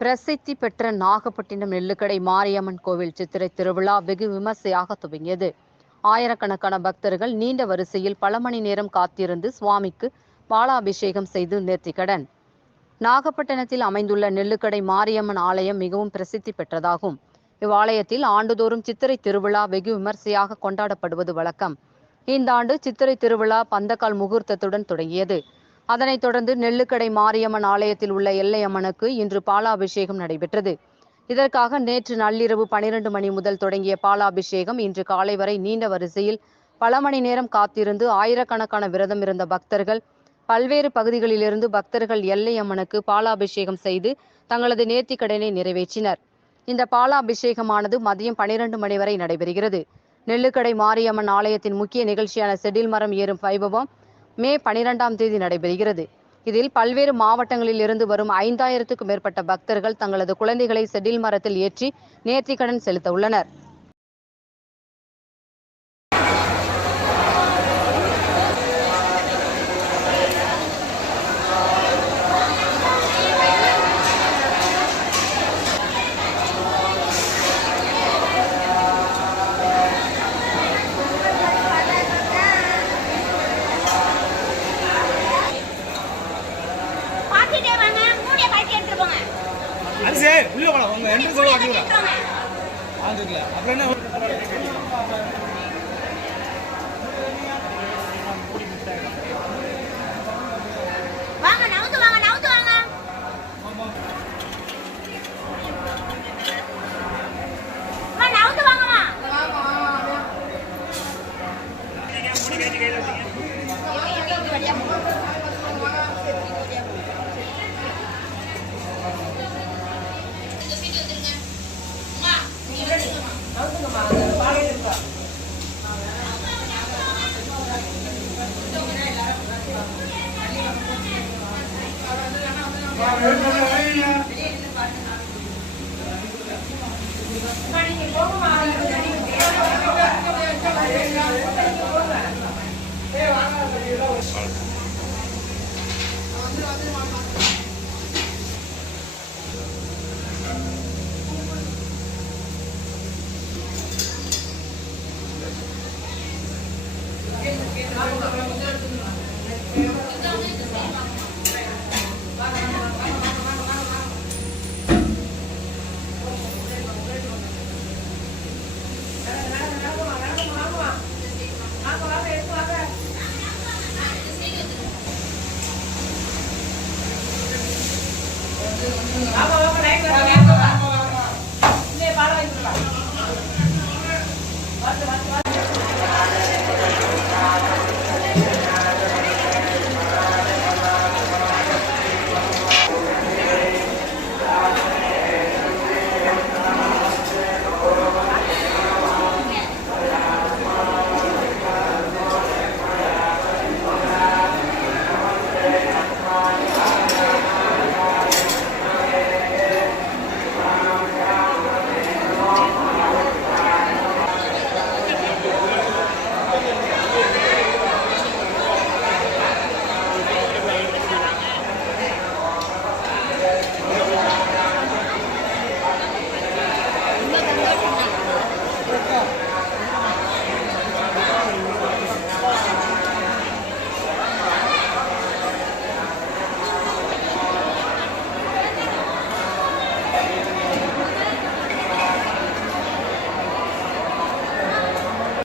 பிரசித்தி பெற்ற நாகப்பட்டினம் நெல்லுக்கடை மாரியம்மன் கோவில் சித்திரை திருவிழா வெகு விமர்சையாக துவங்கியது. ஆயிரக்கணக்கான பக்தர்கள் நீண்ட வரிசையில் பல மணி நேரம் காத்திருந்து சுவாமிக்கு பாலாபிஷேகம் செய்து நேர்த்திக்கடன். நாகப்பட்டினத்தில் அமைந்துள்ள நெல்லுக்கடை மாரியம்மன் ஆலயம் மிகவும் பிரசித்தி பெற்றதாகும். இவ்வாலயத்தில் ஆண்டுதோறும் சித்திரை திருவிழா வெகு விமர்சையாக கொண்டாடப்படுவது வழக்கம். இந்த ஆண்டு சித்திரை திருவிழா பந்தக்கால் முகூர்த்தத்துடன் தொடங்கியது. அதனைத் தொடர்ந்து நெல்லுக்கடை மாரியம்மன் ஆலயத்தில் உள்ள எல்லையம்மனுக்கு இன்று பாலாபிஷேகம் நடைபெற்றது. இதற்காக நேற்று நள்ளிரவு 12 மணி முதல் தொடங்கிய பாலாபிஷேகம் இன்று காலை வரை நீண்ட வரிசையில் பல மணி நேரம் காத்திருந்து ஆயிரக்கணக்கான விரதம் இருந்த பக்தர்கள் பல்வேறு பகுதிகளிலிருந்து பக்தர்கள் எல்லையம்மனுக்கு பாலாபிஷேகம் செய்து தங்களது நேர்த்திக்கடனை நிறைவேற்றினர். இந்த பாலாபிஷேகமானது மதியம் 12 மணி வரை நடைபெறுகிறது. நெல்லுக்கடை மாரியம்மன் ஆலயத்தின் முக்கிய நிகழ்ச்சியான செடில் மரம் ஏறும் வைபவம் மே 12ஆம் தேதி நடைபெறுகிறது. இதில் பல்வேறு மாவட்டங்களில் இருந்து வரும் 5000க்கும் மேற்பட்ட பக்தர்கள் தங்களது குழந்தைகளை செடில் மரத்தில் ஏற்றி நேர்த்திக்கடன் செலுத்த உள்ளனர். அரிசி உள்ள போலாம் உங்க என்ட்ரன்ஸ் உள்ள வாங்க ஆந்துக்கல அப்புறம் என்ன வாங்க நவுத்து வாங்க நவுத்து வாங்க மா நவுத்து வாங்கமா ஆமா